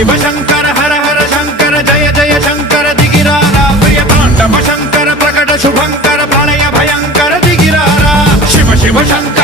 शिव शंकर हर हर शंकर जय जय शंकर दिगिरारा प्रिय तांडव शंकर प्रकट शुभंकर प्रलय भयंकर दिगिरारा शिव शिव शंकर